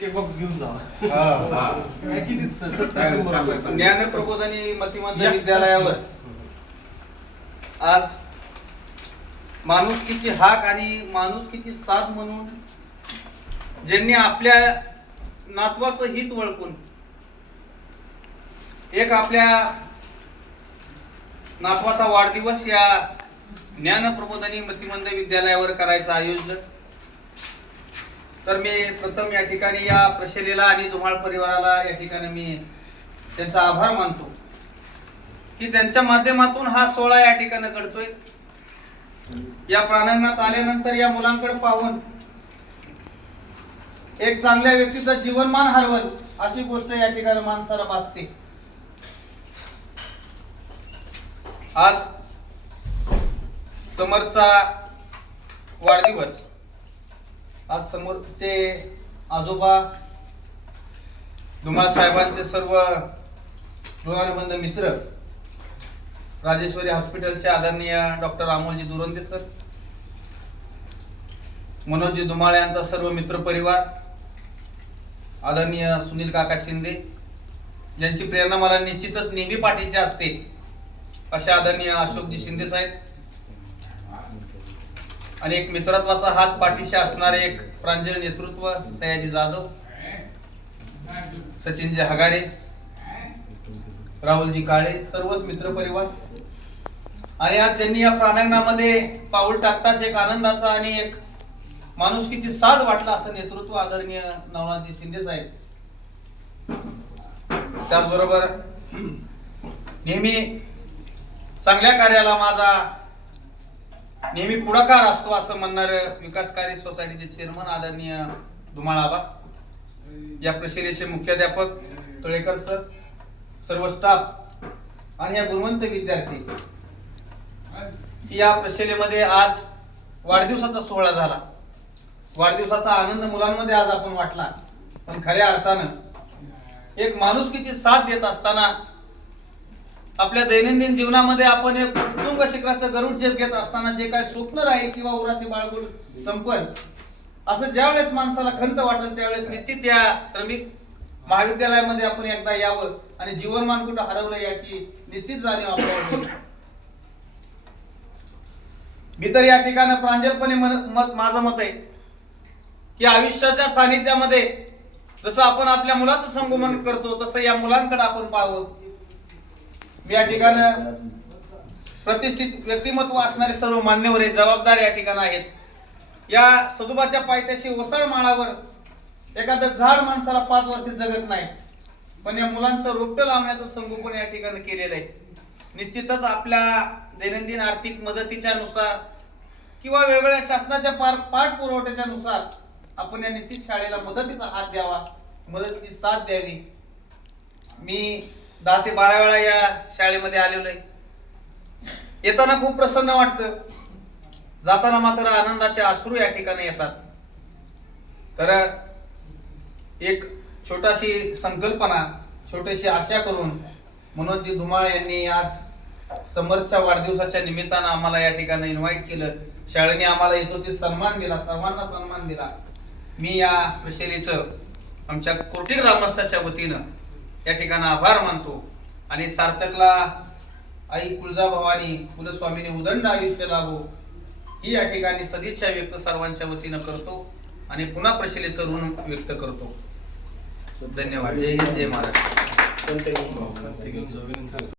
Box घेऊन हा. काय किती सत्तर शंभर मतिमंद. विद्यालयावर. आज माणुसकीची हाक आणि माणुसकीची साथ म्हणून ज्यांनी आपल्या नातवाचं हित ओळखून एक आपल्या नातवाचा वाढदिवस या ज्ञानप्रबोधनी मतिमंद विद्यालयावर करायचं आयोजन. तर मी प्रथम या ठिकाणी या प्रशलेला आणि धुमाळ परिवाराला या ठिकाणी मी त्यांचा आभार मानतो की त्यांच्या माध्यमातून हा सोहळा या ठिकाणी घडतोय. या प्राण्यांनात आल्यानंतर या मुलांकडे पाहून एक चांगल्या व्यक्तीचं जीवनमान हरवल अशी गोष्ट या ठिकाणी माणसाला भासते. आज समरचा वाढदिवस. आज समोरचे आजोबा धुमाळ साहेबांचे सर्व ऋणानुबंध मित्र राजेश्वरी हॉस्पिटलचे आदरणीय डॉक्टर अमोलजी दुरंदे सर मनोजजी धुमाळ यांचा सर्व मित्र परिवार आदरणीय सुनील काका शिंदे ज्यांची प्रेरणा मला निश्चितच नेहमी पाठीची असते असे आदरणीय अशोकजी शिंदे साहेब आणि एक मित्रत्वाचा हात पाठीशी असणारे एक प्रांजल नेतृत्व सयाजी जाधव सचिनजी हगारे राहुलजी काळे सर्वच मित्र परिवार. आणि आज ज्यांनी या प्राणांगणामध्ये पाऊल टाकताच एक आनंदाचा आणि एक माणुसकीची साथ वाटला असं नेतृत्व आदरणीय नवनाथजी शिंदे साहेब. त्याचबरोबर नेहमी चांगल्या कार्याला माझा नेहमी पुढाकार असतो असं म्हणणार विकासकारी सोसायटीचे चेअरमन आदरणीय धुमाळाबा या प्रशिलेचे मुख्याध्यापक तळेकर सर सर्व स्टाफ आणि या गुणवंत विद्यार्थी. या प्रशिलेमध्ये आज वाढदिवसाचा सोहळा झाला. वाढदिवसाचा आनंद मुलांमध्ये आज आपण वाटला. पण खऱ्या अर्थानं एक माणूस किती साथ देत असताना आपल्या दैनंदिन जीवनामध्ये आपण एक उत्तुंग शिखराचं गरुड झेप घेत असताना जे काय स्वप्न राहील किंवा उराचे बाळगुड संपन असं ज्यावेळेस माणसाला खंत वाटेल त्यावेळेस निश्चित या श्रमिक महाविद्यालयामध्ये आपण एकदा यावं आणि जीवनमान कुठं हरवलं याची निश्चित जाणीव आपल्याला मी तर या ठिकाणी प्रांजलपणे मत माझं मत आहे की आयुष्याच्या सानिध्यामध्ये जसं आपण आपल्या मुलाचं संगोमन करतो तसं या मुलांकडे आपण पाहावं. या ठिकाणी प्रतिष्ठित व्यक्तिमत्व असणारे सर्व मान्यवर जबाबदार या ठिकाणी आहेत. या सदुबाच्या पायथ्याशी ओसाळ माळावर एखादं झाड माणसाला पाच वर्ष जगत नाही. पण या मुलांचं रोपटं लावण्याचं संगोपन या ठिकाणी केलेलं आहे. निश्चितच आपल्या दैनंदिन आर्थिक मदतीच्या नुसार किंवा वेगवेगळ्या शासनाच्या पार पाठपुरवठ्याच्या नुसार आपण या निश्चित शाळेला मदतीचा हात द्यावा मदतीची साथ द्यावी. मी दहा ते बारा वेळा या शाळेमध्ये आलेलो आहे येताना खूप प्रसन्न वाटतं. जाताना मात्र आनंदाचे अश्रू या ठिकाणी येतात. तर एक छोटाशी संकल्पना छोटीशी आशा करून मनोजी धुमाळ यांनी आज समर्थच्या वाढदिवसाच्या निमित्तानं आम्हाला या ठिकाणी इन्व्हाइट केलं. शाळेने आम्हाला येतो सन्मान दिला सर्वांना सन्मान दिला. मी या प्रशेलीचं आमच्या कोटी ग्रामस्थाच्या वतीनं या ठिकाणी आभार मानतो. आणि सार्थकला आई कुलजा भवानी कुलस्वामीने उदंड आयुष्य लाभो ही या ठिकाणी सदिच्छा व्यक्त सर्वांच्या वतीनं करतो आणि पुन्हा प्रशिलेचं ऋण व्यक्त करतो. धन्यवाद. जय हिंद जय महाराष्ट्र.